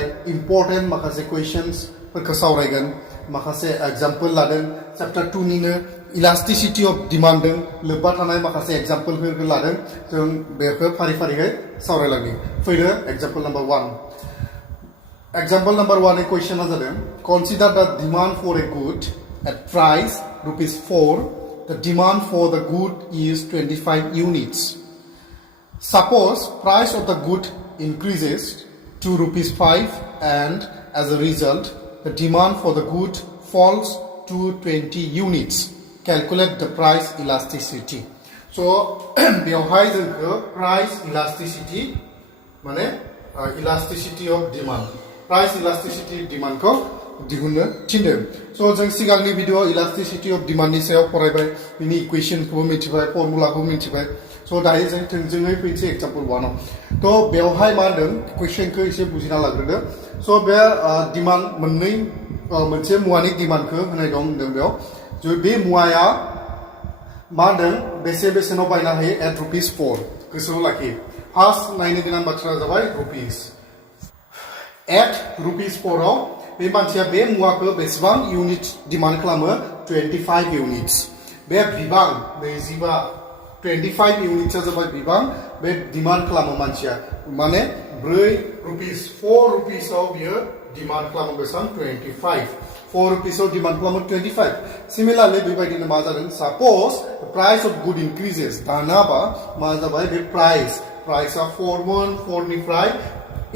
फरायबाय इम्पर्टेन्ट माखासे कुइशन्स फोरखौ सावरायगोन माखासे एग्जाम्पल लादों चैप्टार 2 निनो इलास्टिसिटी अफ डिमान्डजों लोब्बा थानाय माखासे एग्जाम्पलफोरखौ लादों जों बेखौ फारि फारियै सावरायलांनि फैदो एग्जाम्पल नम्बर 1 एग्जाम्पल नम्बर 1 नि कुइशना जादों consider the demand for a good eight price ₹4 the demand for the good is 25 units. Suppose price of the good increases to ₹5 and as a result the demand for the good falls to 20 units. Calculate the price elasticity. So बेवहाय जोंखौ price elasticity माने elasticity of demand price elasticity demand को दिहुननो थिनदों सो जों सिगांनि video elasticity of डिमान्डनि सायाव फरायबाय बिनि इकुवेशनखौ मिथिबाय फर्मुलाखौ मिथिबाय सो दायो जों थोंजोङै फैनोसै एग्जाम्पल 1 आव तो बेवहाय मा होनदों कुइशनखौ एसे बुजिना लाग्रोदो सो बे डिमान्ड मोननै मोनसे मुवानि डिमान्डखौ होनाय दं होनदों बेयाव जो बे मुवाया मा होनदों बेसे बेसेनाव बायनो हायो एट ₹4 गोसोआव लाखि फार्स्ट नायनो गोनां बाथ्राया जाबाय रुपिस एट ₹4 आव बे मानसिया बे मुवाखौ बेसेबां इउनिट डिमान्ड खालामो 25 इउनिट्स बे बिबां 25 इउनिट्सआ जाबाय बिबां बे डिमान्ड खालामो मानसिया माने 4 रुपिसआव बियो डिमान्ड खालामो बेसेबां 25 4 रुपिसआव डिमान्ड खालामो 25 सिमिलारलि बेबायदिनो मा जादों suppose price of good increases दानाबा मा जाबाय बे प्राइसआ 4 निफ्राय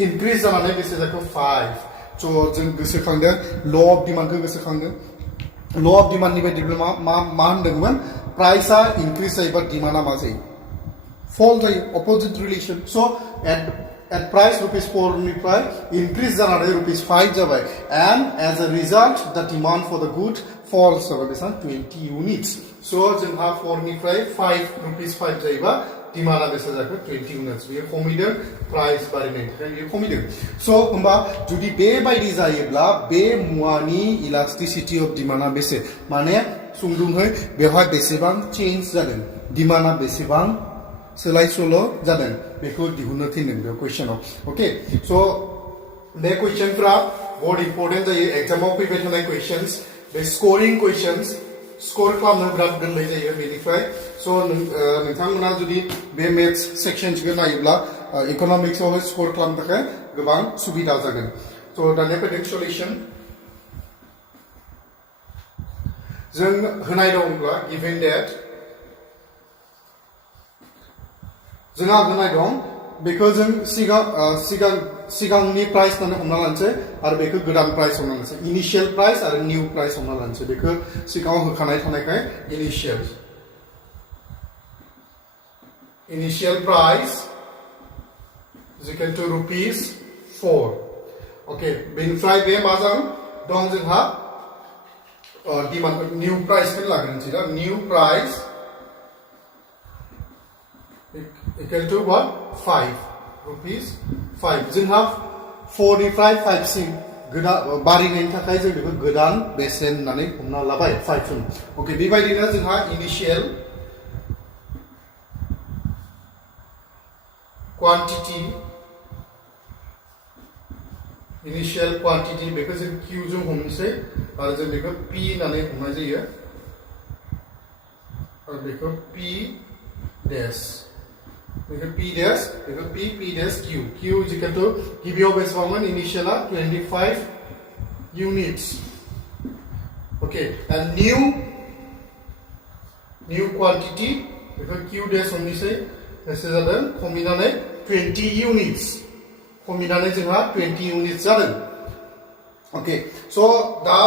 इंक्रीज जानानै बेसे जाखो 5 So जों गोसोखांदों ल अफ डिमान्डखौ गोसोखांदों ल अफ डिमान्डनि बायदिब्ला मा होनदोंमोन प्राइसआ इंक्रीज जायोबा डिमान्डआ मा जायो फल जायो opposite relation so at price ₹4 निफ्राय इंक्रीज जानानै ₹5 जाबाय and as a result the demand for the good falls जाबाय बेसेबां 20 यूनिट्स सो जोंहा 4 निफ्राय ₹5 जायोबा डिमान्डआ बेसे जाखो 20 यूनिट्स बेयो खमिदों प्राइस बारायनायनि थाखाय बेयो खमिदों सो होमबा जुदि बेबायदि जायोब्ला बे मुवानि इलास्टिसिटी अफ डिमान्डआ बेसे माने सुंदुंहै बेवहाय बेसेबां चेन्ज जादों डिमान्डआ बेसेबां सोलाय सोल' जादों बेखौ दिहुननो थिनदों बे क्वेश्चनाव ओके सो बे क्वेश्चनफ्रा बहुत इम्पोर्टेन्ट जायो एग्जामाव फैबाय थानाय क्वेश्चन्स बे स्कोरिं क्वेश्चन्स स्कोर खालामनो बिराद गोरलै जायो बेनिफ्राय सो नोंथांमोना जुदि बे मेथ्स सेक्शनखौ नायोब्ला इकोनॉमिक्सआव स्कोर खालामनो थाखाय गोबां सुबिदा जागोन सो दानिया फैदों सल्यूशन जों होनाय दंब्ला गिवन दैट जोंहा होनाय दं बेखौ जों सिगांनि प्राइस होननानै हमना लानोसै आरो बेखौ गोदान प्राइस हमना लानोसै इनिशियल प्राइस आरो निउ प्राइस हमना लानोसै बेखौ सिगाङाव होखानाय थानायखाय initial price is equal to ₹4 okay बेनिफ्राय बे मा जागोन दं जोंहा डिमान्ड निउ प्राइसखौ लाग्रोनोसै दा new price equal to what 5 जोंहा 4 निफ्राय 5 सिम बारिनायनि थाखाय जों बेखौ गोदान बेसेन होननानै हमना लाबाय 5 सिम ओके बेबायदिनो जोंहा इनिशियल क्वांटिटी बेखौ जों Q जों हमनोसै आरो जों बेखौ P होननानै हमनाय जायो आरो बेखौ P dash बेखौ P dash Q is equal to गिबियाव बेसेबांमोन इनिशियला 25 units okay and new quantity बेखौ Q dash हमनोसै बेसे जादों खमिनानै 20 units खमिनानै जोंहा 20 units जादों ओके सो दा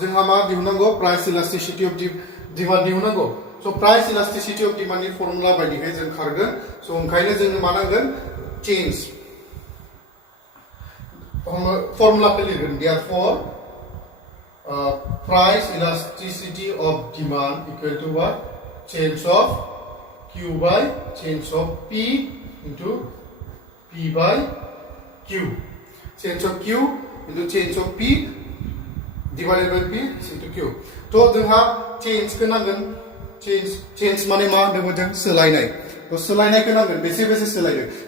जोंहा मा दिहुननांगौ प्राइस इलास्टिसिटी अफ डिमान्ड दिहुननांगौ सो प्राइस इलास्टिसिटी अफ डिमान्डनि फर्मुला बायदियै जों खारगोन सो ओंखायनो जोंनो मा नांगोन चेन्ज फर्मुलाखौ लिरगोन therefore price elasticity of demand equal to what change of Q by change of P into P by Q change of Q into change of P divided by P into Q तो जोंहा change को नांगोन change माने मा होनदोंमोन जों सोलायनाय तो सोलायनायखौ नांगोन बेसे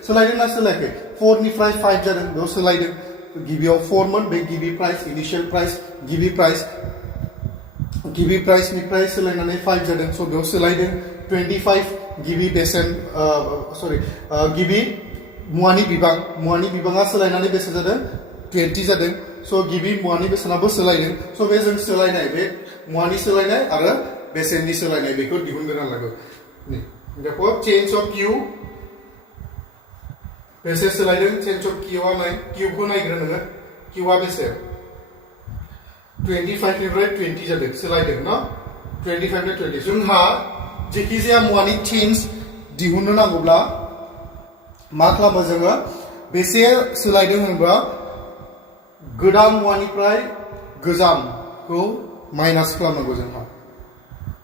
सोलायदों ना सोलायाखै 4 निफ्राय 5 जादों बेयाव सोलायदों गिबियाव 4 मोन बे गिबि प्राइस इनिशियल प्राइस गिबि प्राइसनिफ्राय सोलायनानै 5 जादों स बेयाव सोलायदों 25 गिबि बेसेन गिबि मुवानि बिबाङा सोलायनानै बेसे जादों 20 जादों स गिबि मुवानि बेसेनाबो सोलायदों स बे जों सोलायनाय बे मुवानि सोलायनाय आरो बेसेननि सोलायनाय बेखौ दिहुनग्रोना लागौ therefore change of q बेसे सोलायदों change of q uh q खौ नायग्रो नोङो q आ बेसे 25 निफ्राय 20 जादों सोलायदों ना 25 निफ्राय 20 जोंहा जेखि जाया मुवानि चेन्ज दिहुननो नांगौब्ला मा खालामो जोङो बेसे सोलायदों होनोब्ला गोदान मुवानिफ्राय गोजामखौ माइनास खालामनांगौ जोंहा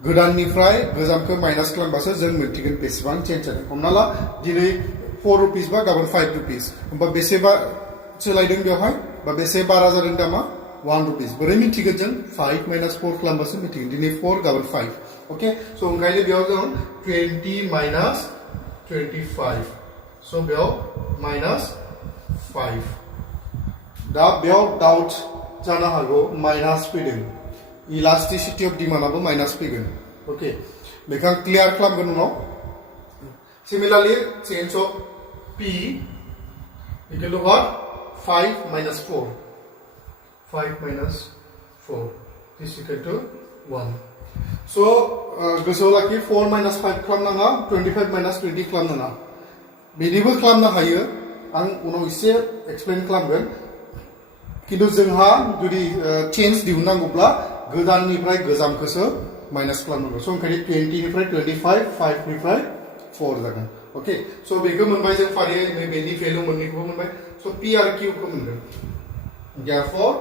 गोदाननिफ्राय गोजामखौ माइनास खालामबासो जों मिथिगोन बेसेबां चेन्ज जादों हमना ला दिनै 4 रुपिस बा गाबोन 5 रुपिस होमबा बेसेबा सोलायदों बेवहाय बा बेसे बारा जादों दामा 1 रुपिस बोरै मिथिगोन जों 5 माइनास 4 खालामबासो मिथिगोन दिनै 4 गाबोन 5 ओके स ओंखायनो बेयाव जों 20 माइनास 25 स बेयाव माइनास 5 दा बेयाव डाउट जानो हागौ माइनास फैदों इलास्टिसिटी अफ डिमान्डआबो माइनास फैगोन ओके बेखौ आं क्लियार खालामगोन उनाव similarly change of p equal to what 5 minus 4 5 minus 4 is equal to 1 so गोसोआव लाखि 4 minus 5 खालामनाङा 25 minus 20 खालामनाङा बिदिबो खालामनो हायो आं उनाव एसे एक्सप्लेन खालामगोन किन्तु जोंहा जुदि चेन्ज दिहुननांगौब्ला गोदाननिफ्राय गोजामखौसो माइनास खालामनांगौ स ओंखायनो 20 निफ्राय 25 5 निफ्राय 4 जागोन ओके स बेखौ मोनबाय जों फारियै बेनि भेलु मोननैखौबो मोनबाय स p आरो q खौ मोनगोन therefore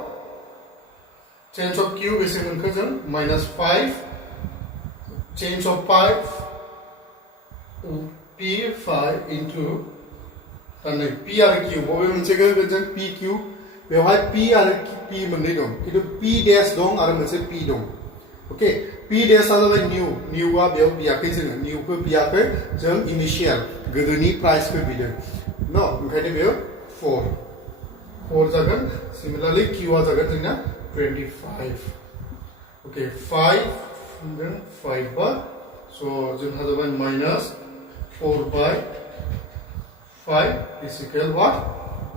change of q बेसे मोनखो जों minus 5 change of 5 p5 into and p आरो q बबे मोनसेखौ जों pq बेवहाय p आरो p मोननै दं किन्तु p dash दं आरो मोनसे p दं ओके p dash आ जाबाय new आ बेयाव बियाखै जोङो new खौ बियाखै जों इनिशियल गोदोनि प्राइसखौ बिदों न ओंखायनो बेयो 4 जागोन सिमिलारलि q आ जागोन जोंना 25 ओके 5 then 5 बा सो जोंहा जाबाय minus 4 by 5 is equal what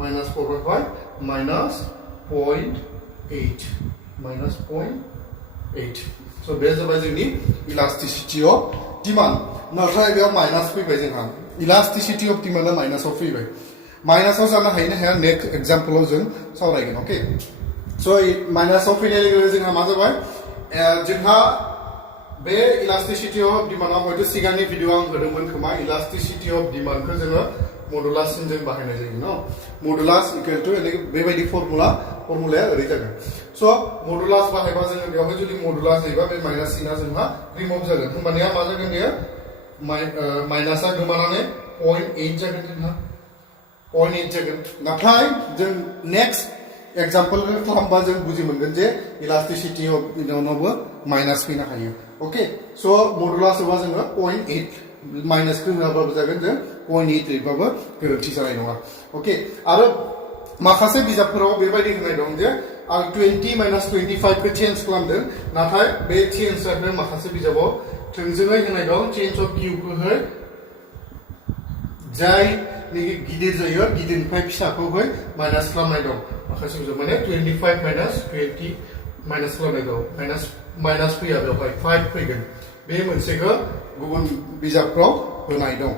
minus 4 by 5 minus 0.8 minus 0.8 so बे जाबाय जोंनि इलास्टिसिटी अफ डिमान्ड नाथाय बेयाव माइनास फैबाय जोंहा इलास्टिसिटी अफ डिमान्डआ माइनासआव फैबाय माइनासआव जानो हायो ना हाया नेक्स्ट एग्जाम्पलाव जों सावरायगोन ओके स माइनासआव फैनाय लोगो लोगो जोंहा मा जाबाय जोंहा बे इलास्टिसिटी अफ डिमान्डआव हयथ' सिगांनि भिडिअ आं होदोंमोन खोमा इलास्टिसिटी अफ डिमान्डखौ जोङो मडुलासजों जों बाहायनाय जायो न मडुलास इक्वल टु बेबायदि फर्मुलाया ओरै जागोन स मडुलास बाहायबा जोङो बेवहाय जुदि मडुलास होयोबा बे माइनास सिना जोंहा रिमुभ जागोन होमबानिया मा जागोन बेयो माइनासआ गोमानानै 0.8 जागोन जोंहा 0.8 जागोन नाथाय जों नेक्स्ट एग्जाम्पल खालामबा जों बुजि मोनगोन जे इलास्टिसिटी अफ डिमान्डआवबो माइनास फैनो हायो ओके स मडुलास होबा जोङो 0.8 माइनासखौ होआबाबो जागोन जों 0.8 लिरबाबो गोरोन्थि जानाय नङा ओके आरो माखासे बिजाबफोराव बेबायदि होनाय दं जे आं 20 माइनास 25 खौ चेन्ज खालामदों नाथाय बे चेन्जआनो माखासे बिजाबाव थोंजोङै होनाय दं चेन्ज अफ q खौहाय जाय गिदिर जायो गिदिरनिफ्राय फिसाखौहाय माइनास खालामनाय दं माखासे बिजाब माने 25 माइनास 20 माइनास खालामनाय दं माइनास फैया बेवहाय 5 फैगोन बे मोनसेखौ गुबुन बिजाबफ्राव होनाय दं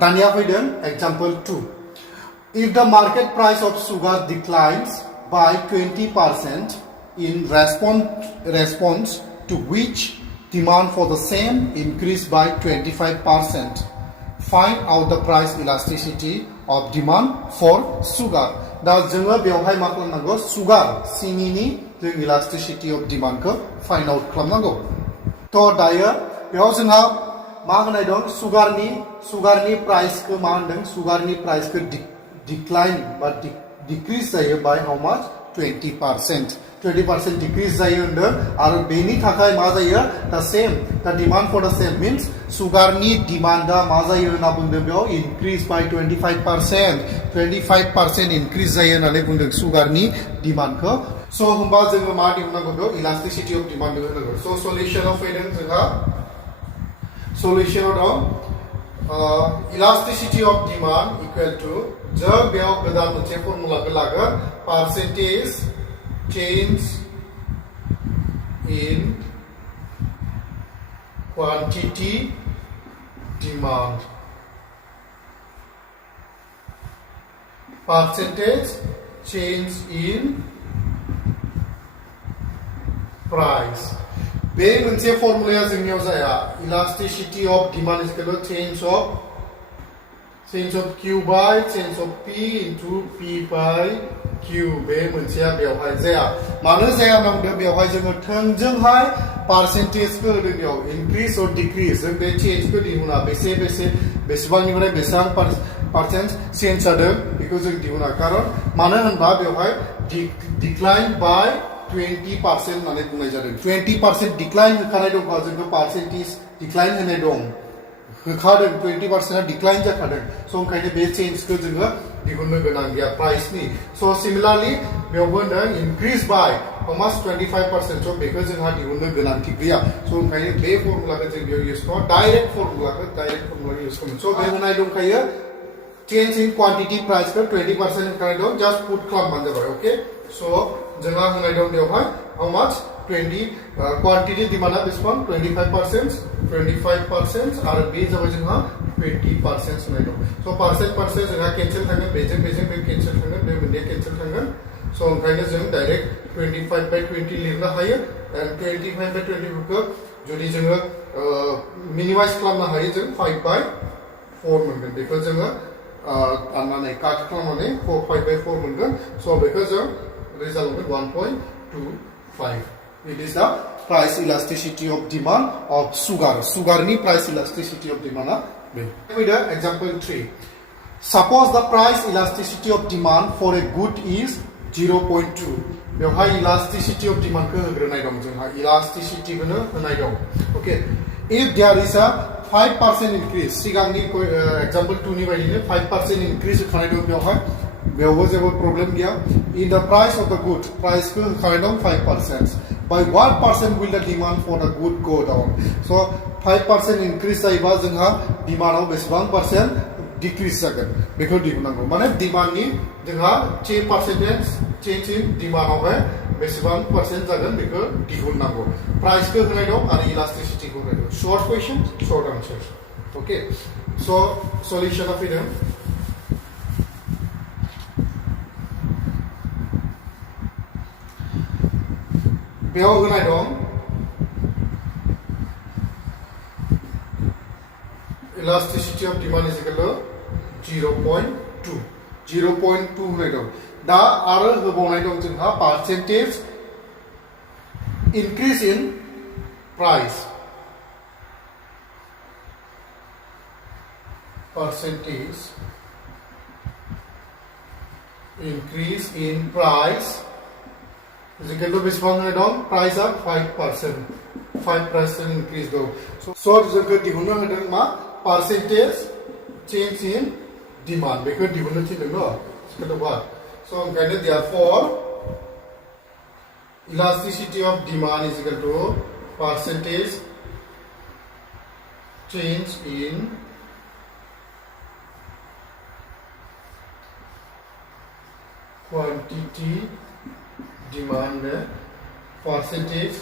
दानिया फैदों example 2 if the market price of sugar declines by 20% in response to which demand for the same increased by 25%. Find out the price elasticity of demand for sugar. दा जोङो बेवहाय मा खालामनांगौ सुगार सिनिनि जों इलास्टिसिटी अफ डिमान्डखौ फाइन्ड आउट खालामनांगौ थ' दायो बेयाव जोंहा मा होनाय दं सुगारनि प्राइसखौ मा होनदों सुगारनि प्राइसखौ डिक्लाइन बा डिक्रिज जायो बाय हाउ माच 20%. 20% decrease जायो होनदों आरो बेनि थाखाय मा जायो the same the demand for the same means sugar नि demand मा जायो होनना बुंदों बेयाव increase by 25% 25% increase जायो होननानै बुंदों sugar नि demand खौ so होमबा जोङो मा दिहुननांगौ बेयाव elasticity of demand दिहुननांगौ so solution आव फैदों जोंहा solution आव दं elasticity of demand equal to जों बेयाव गोदान मोनसे फर्मुलाखौ लागोन percentage change in quantity demand percentage change in price बे मोनसे फर्मुलाया जोंनियाव जाया elasticity of demand is equal to change of Q by change of P into P by Q बे मोनसेया बेवहाय जाया मानो जाया नांदों बेवहाय जोङो थोंजोंहाय percentage को होदों बेयाव increase or decrease जों बे change को दिहुना बेसेबांनिफ्राय बेसेबां percent change जादों बेखौ जों दिहुना खारन मानो होनबा बेवहाय decline by 20% होननानै बुंनाय जादों 20% decline होखानाय दंबा जोङो percentage decline होनाय दं होखादों 20% decline जाखादों so ओंखायनो बे change को जोङो दिहुननो गोनां गैया प्राइस नि so similarly बेयावबो होनदों increase by how much 25% so बेखौ जोंहा दिहुननो गोनांथि गैया so ओंखायनो बे फर्मुलाखौ जों बेयाव यूज खालामो डाइरेक्ट फर्मुला यूज खालामो so बे होनाय दंखायो change in quantity price को 20% होखानाय दं just put खालामबानो जाबाय okay so जोंहा होनाय दं बेवहाय how much 20 quantity demand बेसेबां 25% आरो बे जाबाय जोंहा 20% होनाय दं so percent जोंहा कैंसिल थांगोन बेजों बे कैंसिल थांगोन बे मोननै कैंसिल थांगोन so ओंखायनो जों डाइरेक्ट 25/20 लिरनो हायो and 25/20 खौ जुदि जोङो मिनिमाइज खालामनो हायो जों 5/4 मोनगोन बेखौ जोङो अन्नानै काट खालामनानै 5/4 मोनगोन so बेखौ जों रिजल्ट मोनगोन 1.25 it is the price elasticity of demand of sugar ni price elasticity of demand with the example 3 suppose the price elasticity of demand for a good is 0.2 बेवहाय elasticity of demand को होग्रोनाय दं जोंहा elasticity को होनाय दं okay if there is a 5% increase सिगांनि example 2 नि बायदिनो 5% increase होखानाय दं बेवहाय जेबो प्रब्लेम गैया in the price of the good price को होखानाय दं 5% by what percent will the demand for the good go down so 5% increase जायोबा जोंहा डिमान्डआव बेसेबां percent decrease जागोन बेखौ दिहुननांगौ माने डिमान्डनि जोंहा 10% change in डिमान्डआवहाय बेसेबां percent जागोन बेखौ दिहुननांगौ प्राइस को होनाय दं आरो इलास्टिसिटी को होनाय दं short question short answer okay so solution of it बेयाव होनाय दं elasticity of demand is equal to 0.2 होनाय दं दा आरो होबावनाय दं जोंहा percentage increase in price percentage increase in price is equal to बेसेबां होनाय दं प्राइस आ 5% increase दं so जोंखौ दिहुननो होदों मा percentage change in demand बेखौ दिहुननो थिनदों न इसको what so ओंखायनो therefore elasticity of demand is equal to percentage change in quantity demand percentage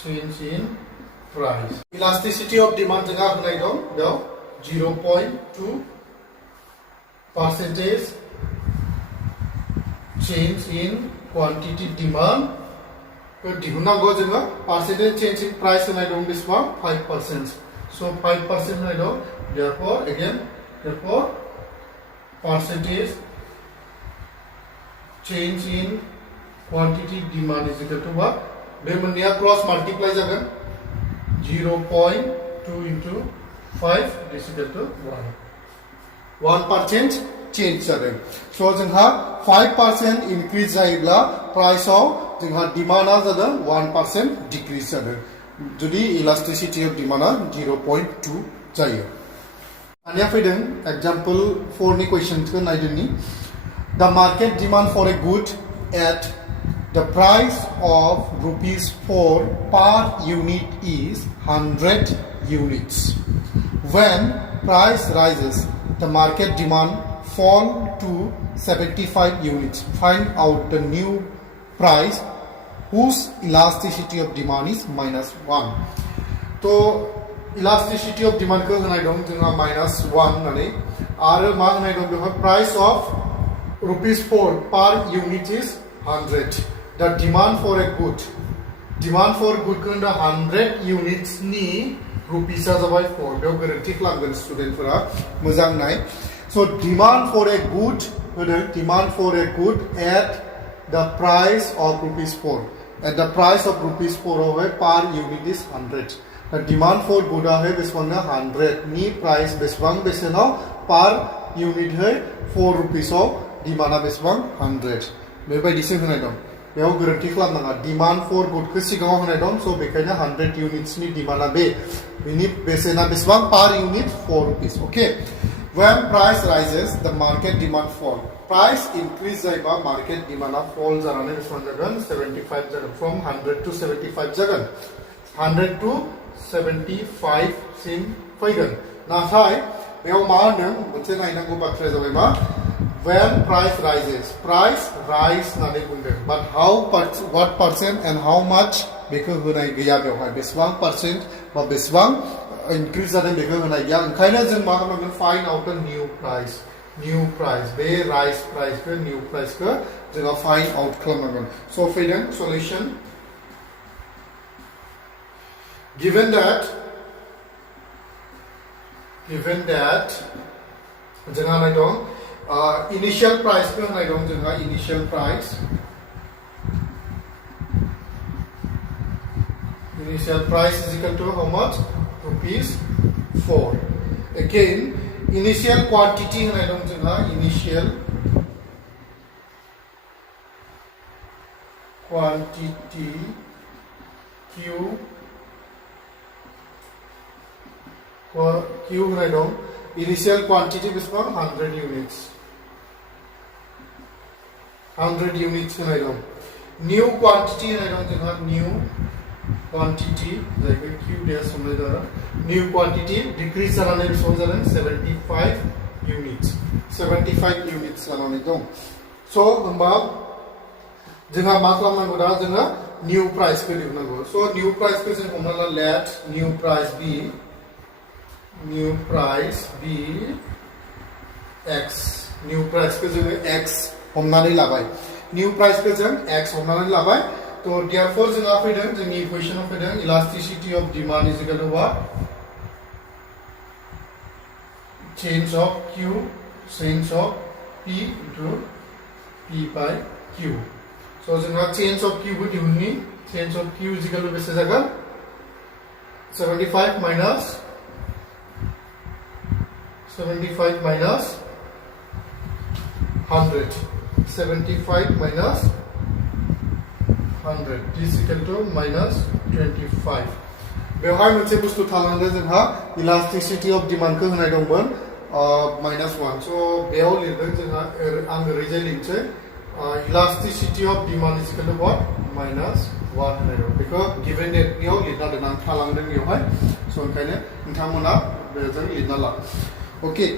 change in price elasticity of demand जोंहा होनाय दं बेयाव 0.2 percentage change in quantity demand को दिहुननांगौ जोङो percentage change in price होनाय दं बेसेबां 5% so 5% होनाय दं therefore percentage change in quantity demand is equal to what बे मोननैया क्रस मल्टीप्लाई जागोन 0.2 into 5 this is equal to 1% change जादों सो जोंहा 5% इंक्रीज जायोब्ला प्राइसआव जोंहा डिमांडआ जादों 1% डिक्रीज जादों जुदि इलास्टिसिटी अफ डिमांडआ 0.2 जायो आनिया फैदों एग्जांपल 4 नि क्वेश्चनखौ नायदोंनि the market demand for a good at the price of rupees 4 per unit is 100 units. When price rises, the market demand fall to 75 units. Find out the new price whose elasticity of demand is -1. तो elasticity of demand को होनाय दं जोंहा -1 नानै आरो मा होनाय दं बेवहाय price of rupees 4 per unit is 100. The demand for a good को 100 units नि rupees आ जाबाय 4 बेयाव गोरोन्थि खालामगोन स्टुडेन्टफोरा मोजां नाय so demand for a good होदों demand for a good at the price of rupees 4 at the price of rupees 4 आवहाय per unit is 100 the demand for good आवहाय बेसेबां 100 नि प्राइस बेसेबां बेसेनाव per unit है 4 rupees आव डिमान्डआ बेसेबां 100 बेबायदिसो होनाय दं बेयाव गोरोन्थि खालामनाङा डिमान्ड फर गुडखौ सिगाङाव होनाय दं सो बेखायनो 100 यूनिट्सनि डिमान्डआ बेनि बेसेना बेसेबां per unit 4 rupees okay when price rises the market demand fall price increase जायोबा market डिमान्डआ fall जानानै बेसेबां जागोन 75 जागोन from 100 to 75 जागोन 100 to 75 सिम फैगोन नाथाय बेयाव मा होनदों मोनसे नायनांगौ बाथ्राया जाबाय मा when price rises price rise नानै बुंदों but what percent and how much बेखौ होनाय गैया बेवहाय बेसेबां percent बा बेसेबां increase जादों बेखौ होनाय गैया ओंखायनो जों मा खालामनांगोन find out the new price bay rise price को new price को जों find out खालामनांगोन so फैदों solution given that जोंहा नाय दं initial price को होनाय दं जोंहा initial price is equal to how much rupees 4 again initial quantity होनाय दं जोंहा initial quantity Q होनाय दं initial quantity बेसेबां 100 units 100 units होनाय दं new quantity होनाय दं जोंहा new quantity जायखौ Q dash होनाय दं new quantity decrease जानानै बेसेबां जादों 75 units जानानै दं so होमबा जोंहा मा खालामनांगौ दा जोङो new price खौ दिहुननांगौ so new price खौ जों हमना ला let new price be x new price को जोङो x हमनानै लाबाय new price को जों x हमनानै लाबाय तो therefore जोंहा फैदों जोंनि इक्वेशनाव फैदों elasticity of demand is equal to what change of p into p by q so जोंहा change of q को दिहुननि change of q is equal to बेसे जागोन 75 minus 100 75 minus 100 is equal to minus 25 बेवहाय मोनसे बुस्थु थालांदों जोंहा elasticity of demand को होनाय दंमोन -1 so बेयाव लिरदों जोंहा आं ओरैजाय लिरनोसै elasticity of demand is equal to what -1 होनाय दं बेखौ given that बेयाव लिरना दोननां थालांदों बेवहाय so ओंखायनो नोंथांमोना बेजों लिरना ला okay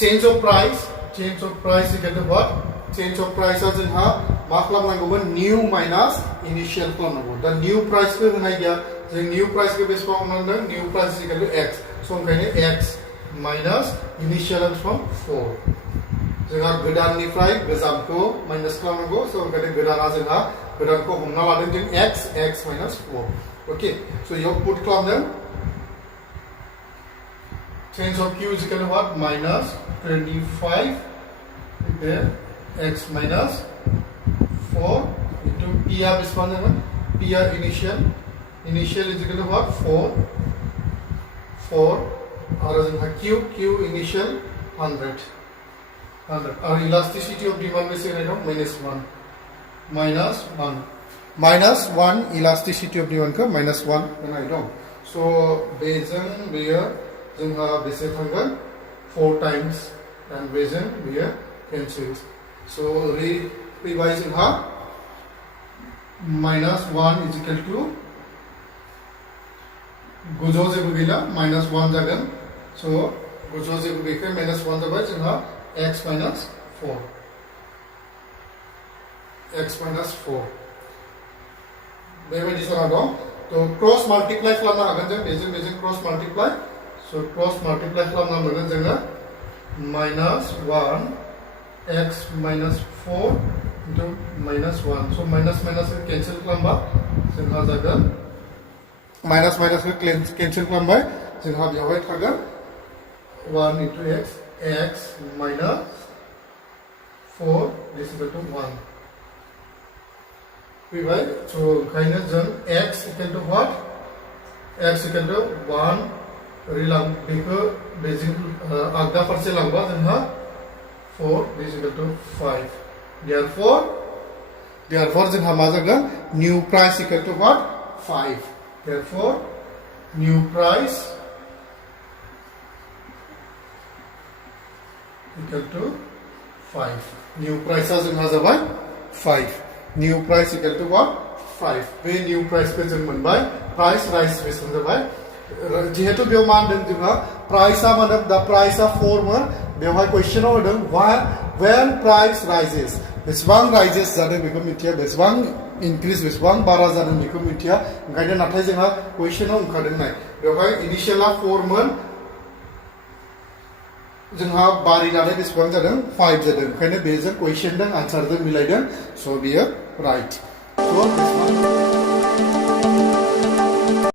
change of price is equal to what change of price आ जोंहा मा खालामनांगौमोन new minus initial खालामनांगौ दा new price को होनाय गया जों new price को बेसेबां हमनांदों new price is equal to x so ओंखायनो x minus initial बेसेबां 4 जोंहा गोदाननिफ्राय गोजामखौ माइनास खालामनांगौ so ओंखायनो गोदाना जोंहा गोदानखौ हमना लादों जों x minus 4 okay so इयाव पुट खालामदों change of q is equal to what minus 25 then x minus 4 into p are बेसेबां जागोन p are initial is equal to what 4 आरो जोंहा q initial 100 100 और elasticity of demand बेसे होनाय दं -1 elasticity of demand को -1 होनाय दं so बेजों बेयो जोंहा बेसे थांगोन 4 times and बेजों बेयो cancel so ओरै फैबाय जोंहा -1 is equal to गोजौआव जेबो गैला -1 जागोन so गोजौआव जेबो गैखाय -1 जाबाय जोंहा x minus 4 बेबायदि जाना दं तो क्रस माल्टिप्लाइ खालामनो हागोन जों बेजों क्रस माल्टिप्लाइ so क्रस माल्टिप्लाइ खालामना मोनो जोङो -1 x minus 4 into -1 so minus को cancel खालामबा जोंहा जागोन minus को cancel खालामबाय जोंहा बेवहाय थागोन 1 into x minus 4 is equal to 1 फैबाय so ओंखायनो जों x equal to what x equal to 1 रिलां बेखौ बेजों आगदा फारसे लांबा जोंहा 4 is equal to 5 therefore जोंहा मा जागोन new price equal to what 5 therefore new price equal to 5 new price जोंहा जाबाय 5 new price equal to what 5 bay new price को जों मोनबाय price rise बेसेबां जाबाय जिहेतु बेयाव मा होनदों जोंहा प्राइसआ माने दा प्राइसआ 4 मोन बेवहाय क्वेश्चनाव होदों when price rises बेसेबां राइजेस जादों बेखौ मिथिया बेसेबां इंक्रिज बेसेबां बारा जादों बेखौ मिथिया ओंखायनो नाथाय जोंहा क्वेश्चनाव ओंखारदों नाय बेवहाय इनिशियला 4 मोन जोंहा बारिनानै बेसेबां जादों 5 जादों ओंखायनो बेजों क्वेश्चनजों आन्सारजों मिलायदों सो बियो राइट सो